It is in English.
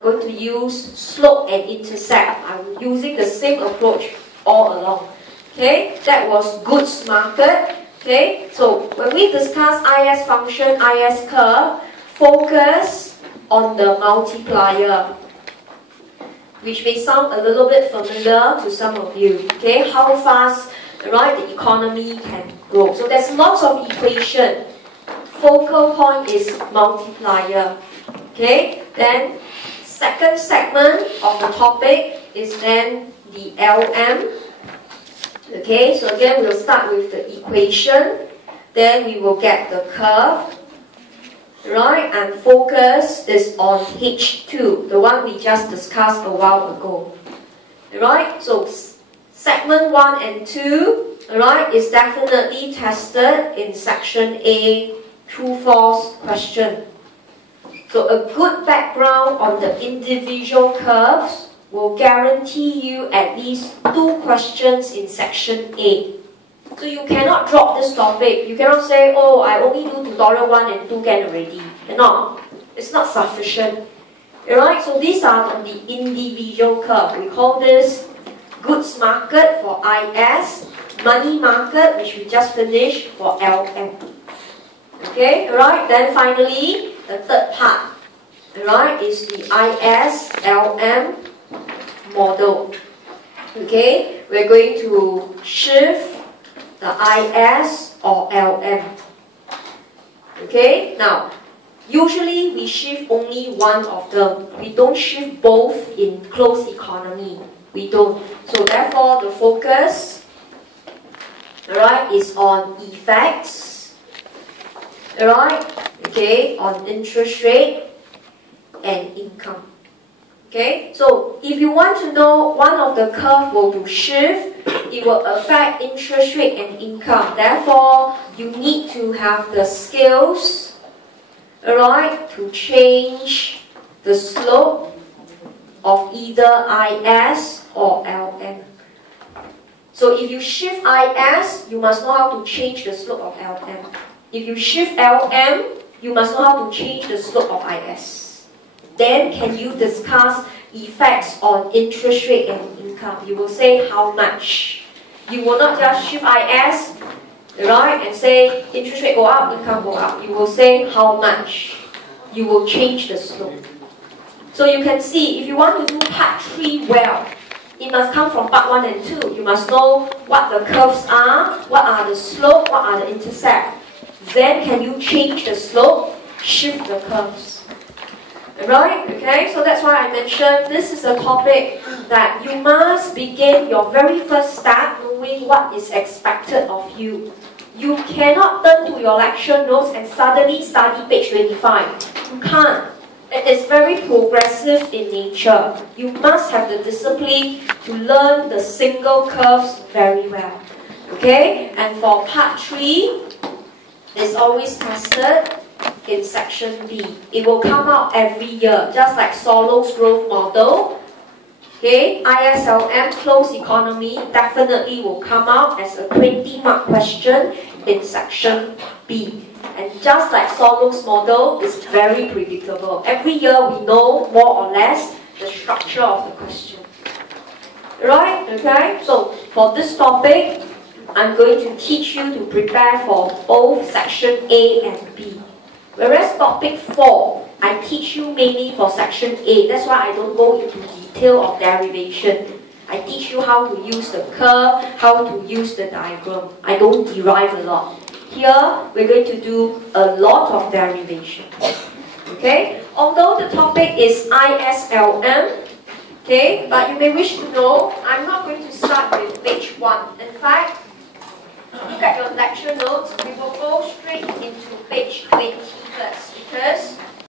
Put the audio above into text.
going to use slope and intercept. I'm using the same approach all along. Okay, that was goods market. Okay, so when we discuss IS function, IS curve, focus on the multiplier, which may sound a little bit familiar to some of you. Okay, how fast, right, the economy can grow. So there's lots of equation. Focal point is multiplier. Okay, then second segment of the topic is then the LM. Okay, so again we'll start with the equation, then we will get the curve, right, and focus is on H2, the one we just discussed a while ago. Right, so segment 1 and 2, right, is definitely tested in section A, true-false question. So a good background on the individual curves will guarantee you at least 2 questions in section A. So you cannot drop this topic. You cannot say, oh, I only do tutorial 1 and 2 can already. Cannot. It's not sufficient. Alright, so these are the individual curve. We call this goods market for IS, money market, which we just finished, for LM. Okay, alright, then finally, the third part, alright, is the IS, LM model. Okay, we're going to shift the IS or LM. Okay, now, usually we shift only one of them. We don't shift both in closed economy. We don't. So therefore, the focus, alright, is on effects, alright, okay, on interest rate and income. Okay, so if you want to know one of the curve will to shift, it will affect interest rate and income. Therefore, you need to have the skills, alright, to change the slope of either IS or LM. So if you shift IS, you must know how to change the slope of LM. If you shift LM, you must know how to change the slope of IS. Then can you discuss effects on interest rate and income? You will say how much. You will not just shift IS, right, and say interest rate go up, income go up. You will say how much. You will change the slope. So you can see, if you want to do part 3 well, it must come from part 1 and 2. You must know what the curves are, what are the slope, what are the intercept. Then can you change the slope, shift the curves. Right? Okay, so that's why I mentioned this is a topic that you must begin your very first start knowing what is expected of you. You cannot turn to your lecture notes and suddenly study page 25. You can't. It is very progressive in nature. You must have the discipline to learn the single curves very well. Okay? And for part 3, it's always tested in section B. It will come out every year, just like Solo's growth model. Okay, ISLM closed economy definitely will come out as a 20-mark question in section B. And just like Solo's model, it's very predictable. Every year we know more or less the structure of the question. Right? Okay, so for this topic, I'm going to teach you to prepare for both section A and B. Whereas topic 4, I teach you mainly for section A. That's why I don't go into detail of derivation. I teach you how to use the curve, how to use the diagram. I don't derive a lot. Here, we're going to do a lot of derivation. Okay? Although the topic is ISLM, okay, but you may wish to know, I'm not going to start with page 1. In fact, look at your lecture notes. We will go straight into page 20 first because